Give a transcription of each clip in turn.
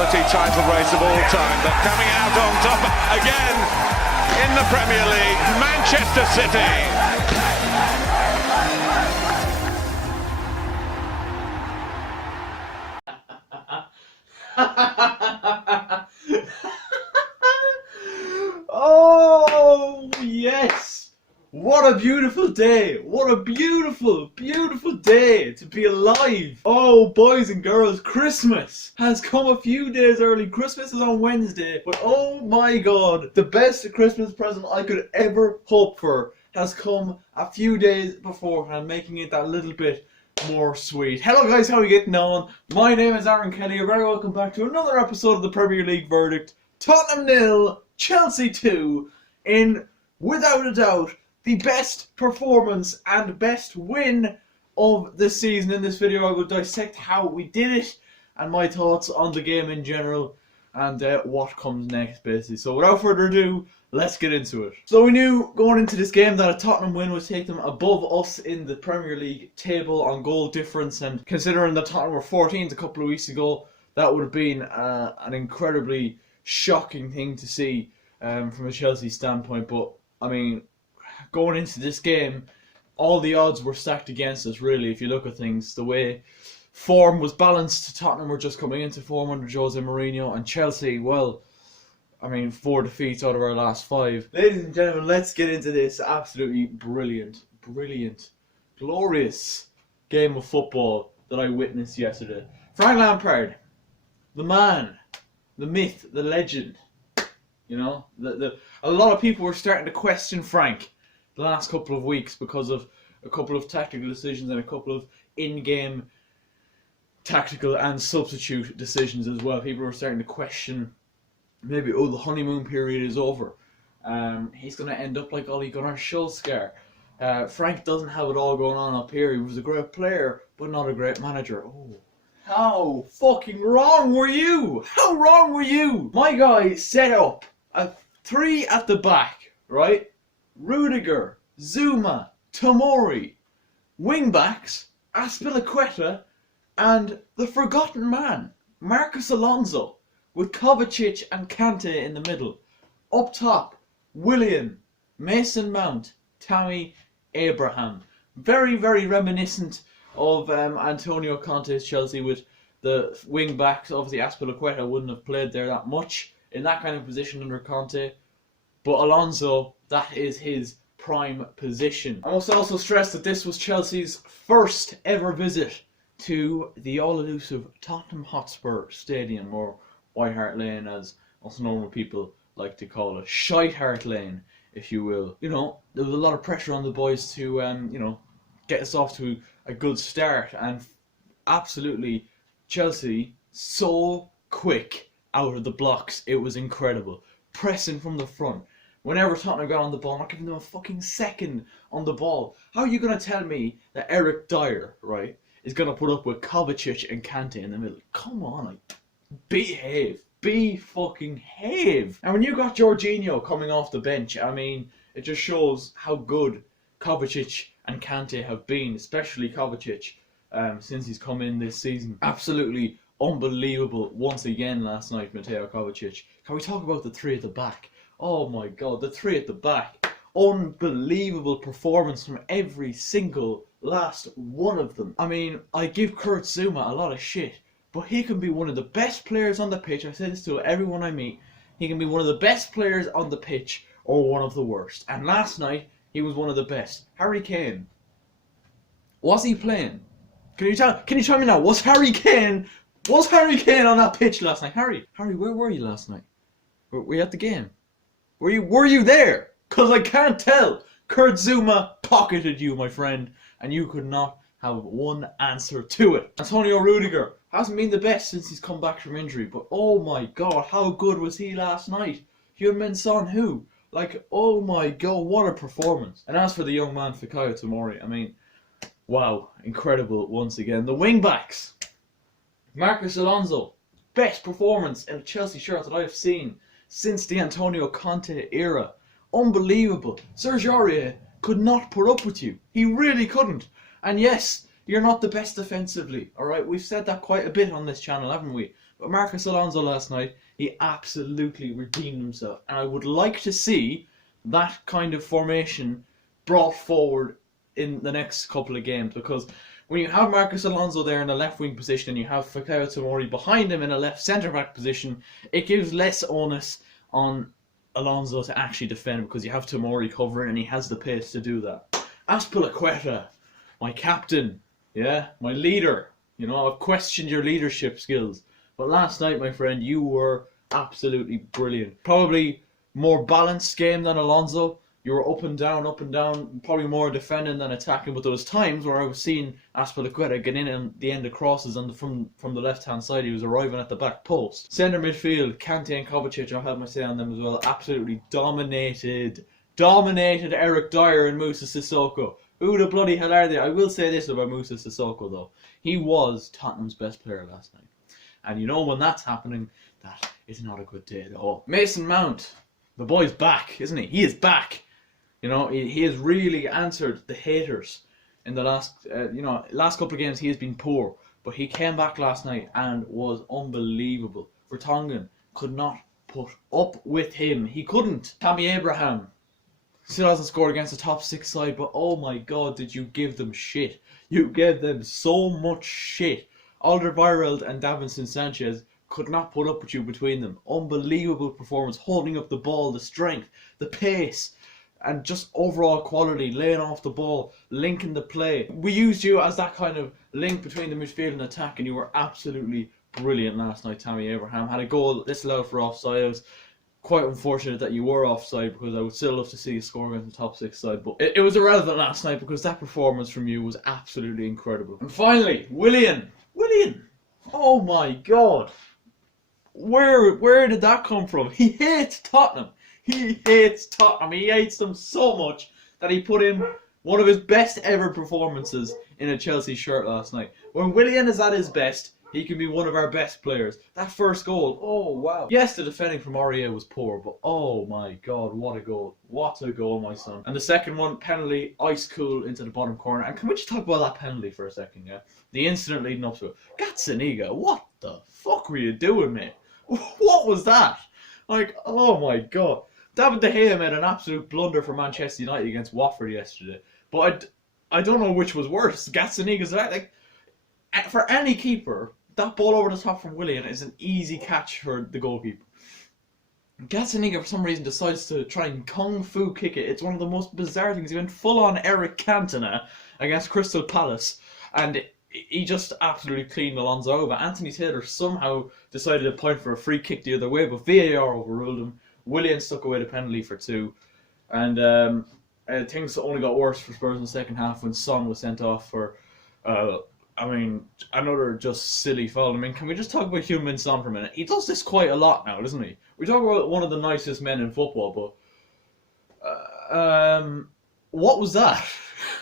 quality title race of all time, but coming out on top again in the Premier League, Manchester City. Oh, yes! What a beautiful day! What a beautiful, beautiful day to be alive! Oh, boys and girls, Christmas has come a few days early. Christmas is on Wednesday, but oh my god, the best Christmas present I could ever hope for has come a few days beforehand, making it that little bit more sweet. Hello guys, how are you getting on? My name is Aaron Kelly. You're very welcome back to another episode of the Premier League Verdict. Tottenham 0, Chelsea 2, in, without a doubt, the best performance and best win of the season. In this video I will dissect how we did it and my thoughts on the game in general and what comes next basically. So without further ado, let's get into it. So we knew going into this game that a Tottenham win would take them above us in the Premier League table on goal difference, and considering that Tottenham were 14th a couple of weeks ago, that would have been an incredibly shocking thing to see from a Chelsea standpoint. But I mean, going into this game, all the odds were stacked against us really. If you look at things, the way form was balanced, Tottenham were just coming into form under Jose Mourinho, and Chelsea, well, I mean, 4 defeats out of our last 5. Ladies and gentlemen, let's get into this absolutely brilliant, glorious game of football that I witnessed yesterday. Frank Lampard, the man, the myth, the legend. You know, a lot of people were starting to question Frank the last couple of weeks because of a couple of tactical decisions and a couple of in-game tactical and substitute decisions as well. People were starting to question maybe, oh, the honeymoon period is over. He's going to end up like Ole Gunnar Solskjaer. Frank doesn't have it all going on up here. He was a great player, but not a great manager. Oh, how fucking wrong were you? How wrong were you? My guy set up a 3 at the back, right? Rudiger, Zuma, Tomori, wingbacks, Azpilicueta, and the forgotten man, Marcus Alonso, with Kovacic and Kante in the middle. Up top, Willian, Mason Mount, Tammy Abraham. Very, very reminiscent of Antonio Conte's Chelsea, with the wing backs. Obviously Azpilicueta wouldn't have played there that much in that kind of position under Conte, but Alonso, that is his prime position. I must also stress that this was Chelsea's first ever visit to the all-elusive Tottenham Hotspur Stadium, or White Hart Lane as us normal people like to call it. Shite Hart Lane, if you will. You know, there was a lot of pressure on the boys to, you know, get us off to a good start, and absolutely Chelsea so quick out of the blocks. It was incredible. Pressing from the front. Whenever Tottenham got on the ball, not giving them a fucking second on the ball. How are you going to tell me that Eric Dyer, right, is going to put up with Kovacic and Kante in the middle? Come on, like, behave. Be fucking have. And when you got Jorginho coming off the bench, I mean, it just shows how good Kovacic and Kante have been, especially Kovacic, since he's come in this season. Absolutely unbelievable once again last night, Mateo Kovacic. Can we talk about the 3 at the back? Oh my god, the 3 at the back. Unbelievable performance from every single last one of them. I mean, I give Kurt Zuma a lot of shit, but he can be one of the best players on the pitch. I say this to everyone I meet. He can be one of the best players on the pitch or one of the worst. And last night, he was one of the best. Harry Kane. Was he playing? Can you tell me now, was Harry Kane on that pitch last night? Harry, where were you last night? Were you at the game? Were you there? Because I can't tell. Kurt Zuma pocketed you, my friend, and you could not have one answer to it. Antonio Rudiger hasn't been the best since he's come back from injury, but oh my god, how good was he last night? Heung-min Son, who? Like, oh my god, what a performance. And as for the young man, Fikayo Tomori, I mean, wow, incredible once again. The wing-backs. Marcus Alonso, best performance in a Chelsea shirt that I've seen since the Antonio Conte era. Unbelievable. Serge Aurier could not put up with you. He really couldn't. And yes, you're not the best defensively, alright? We've said that quite a bit on this channel, haven't we? But Marcos Alonso last night, he absolutely redeemed himself. And I would like to see that kind of formation brought forward in the next couple of games, because when you have Marcos Alonso there in the left wing position and you have Fikayo Tomori behind him in a left centre back position, it gives less onus on Alonso to actually defend, because you have Tomori covering and he has the pace to do that. Azpilicueta, my captain, yeah, my leader. You know, I've questioned your leadership skills, but last night, my friend, you were absolutely brilliant. Probably more balanced game than Alonso. You were up and down, probably more defending than attacking, but there was times where I was seeing Azpilicueta get in and the end of crosses from the left-hand side. He was arriving at the back post. Centre midfield, Kante and Kovacic, I'll have my say on them as well, absolutely dominated Eric Dyer and Moussa Sissoko. Who the bloody hell are they? I will say this about Moussa Sissoko though. He was Tottenham's best player last night. And you know when that's happening, that is not a good day at all. Mason Mount, the boy's back, isn't he? He is back. You know, he has really answered the haters in the last couple of games. He has been poor, but he came back last night and was unbelievable. Vertonghen could not put up with him. He couldn't. Tammy Abraham still hasn't scored against the top 6 side, but oh my god, did you give them shit. You gave them so much shit. Alderweireld and Davinson Sanchez could not put up with you between them. Unbelievable performance, holding up the ball, the strength, the pace, and just overall quality, laying off the ball, linking the play. We used you as that kind of link between the midfield and attack, and you were absolutely brilliant last night. Tammy Abraham had a goal disallowed for offside. I was quite unfortunate that you were offside, because I would still love to see you score against the top 6 side, but it was irrelevant last night because that performance from you was absolutely incredible. And finally, Willian, oh my god, where did that come from? He hates Tottenham. He hates Tottenham. He hates them so much that he put in one of his best ever performances in a Chelsea shirt last night. When Willian is at his best, he can be one of our best players. That first goal, oh wow. Yes, the defending from Aurier was poor, but oh my god, what a goal. What a goal, my son. And the second one, penalty, ice cool into the bottom corner. And can we just talk about that penalty for a second, yeah? The incident leading up to it. Gazzaniga, what the fuck were you doing, mate? What was that? Like, oh my god. David De Gea made an absolute blunder for Manchester United against Watford yesterday. But I don't know which was worse. Gazzaniga's like, for any keeper, that ball over the top from Willian is an easy catch for the goalkeeper. Gazzaniga, for some reason, decides to try and kung fu kick it. It's one of the most bizarre things. He went full on Eric Cantona against Crystal Palace, and he just absolutely cleaned Alonso over. Anthony Taylor somehow decided to point for a free kick the other way, but VAR overruled him. Willian stuck away the penalty for 2, and things only got worse for Spurs in the second half when Son was sent off for, another just silly foul. I mean, can we just talk about Heung-min Son for a minute? He does this quite a lot now, doesn't he? We talk about one of the nicest men in football, but what was that?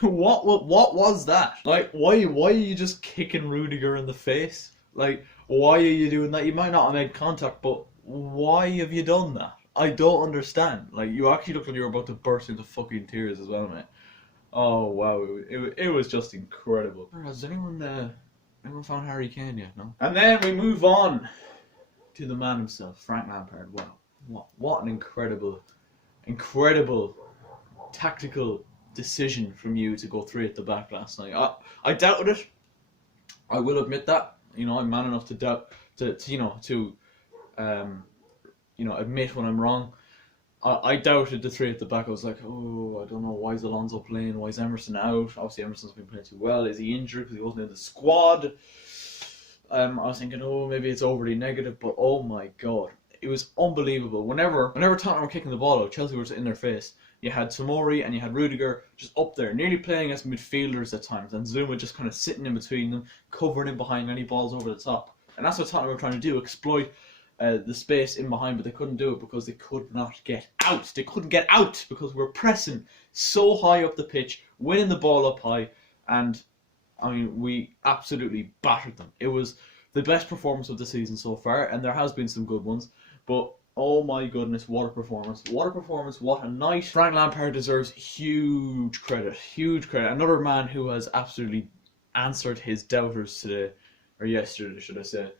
What was that? Like, why are you just kicking Rudiger in the face? Like, why are you doing that? You might not have made contact, but why have you done that? I don't understand. Like, you actually looked like you were about to burst into fucking tears as well, mate. Oh wow, it was just incredible. Has anyone found Harry Kane yet? No. And then we move on to the man himself, Frank Lampard. Wow, what an incredible tactical decision from you to go 3 at the back last night. I doubted it. I will admit that. You know, I'm man enough to doubt to admit when I'm wrong. I doubted the 3 at the back. I was like, oh, I don't know, why is Alonso playing? Why is Emerson out? Obviously, Emerson's been playing too well. Is he injured because he wasn't in the squad? I was thinking, oh, maybe it's overly negative, but oh my god, it was unbelievable. Whenever Tottenham were kicking the ball out, Chelsea were in their face. You had Tomori and you had Rudiger just up there, nearly playing as midfielders at times, and Zuma just kind of sitting in between them, covering in behind any balls over the top. And that's what Tottenham were trying to do, exploit the space in behind, but they couldn't do it because they could not get out. They couldn't get out because we were pressing so high up the pitch, winning the ball up high, and I mean, we absolutely battered them. It was the best performance of the season so far, and there has been some good ones, but oh my goodness, what a performance. What a performance, what a night. Frank Lampard deserves huge credit. Another man who has absolutely answered his doubters today, or yesterday, should I say.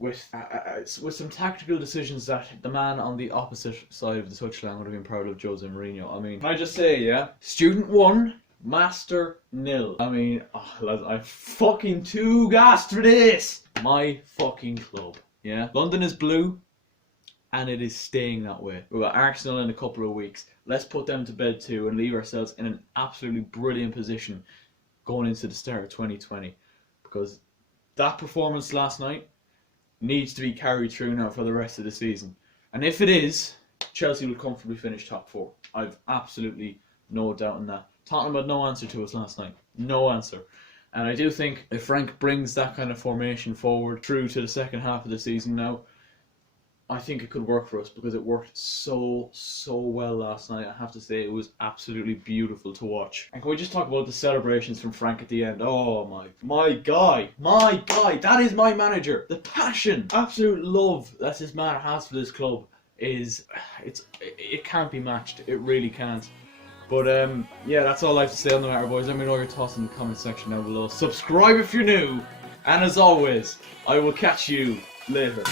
with some tactical decisions that the man on the opposite side of the touchline would have been proud of, Jose Mourinho. I mean, can I just say, yeah, student 1, master 0. I mean, lads, I'm fucking too gassed for this. My fucking club, yeah. London is blue, and it is staying that way. We've got Arsenal in a couple of weeks. Let's put them to bed too and leave ourselves in an absolutely brilliant position going into the start of 2020, because that performance last night needs to be carried through now for the rest of the season. And if it is, Chelsea will comfortably finish top 4. I've absolutely no doubt in that. Tottenham had no answer to us last night. No answer. And I do think if Frank brings that kind of formation forward through to the second half of the season now, I think it could work for us, because it worked so well last night. I have to say, it was absolutely beautiful to watch. And can we just talk about the celebrations from Frank at the end? Oh my guy, that is my manager. The passion, absolute love that this man has for this club it can't be matched. It really can't. But yeah, that's all I have to say on the matter, boys. Let me know your thoughts in the comment section down below. Subscribe if you're new, and as always, I will catch you later.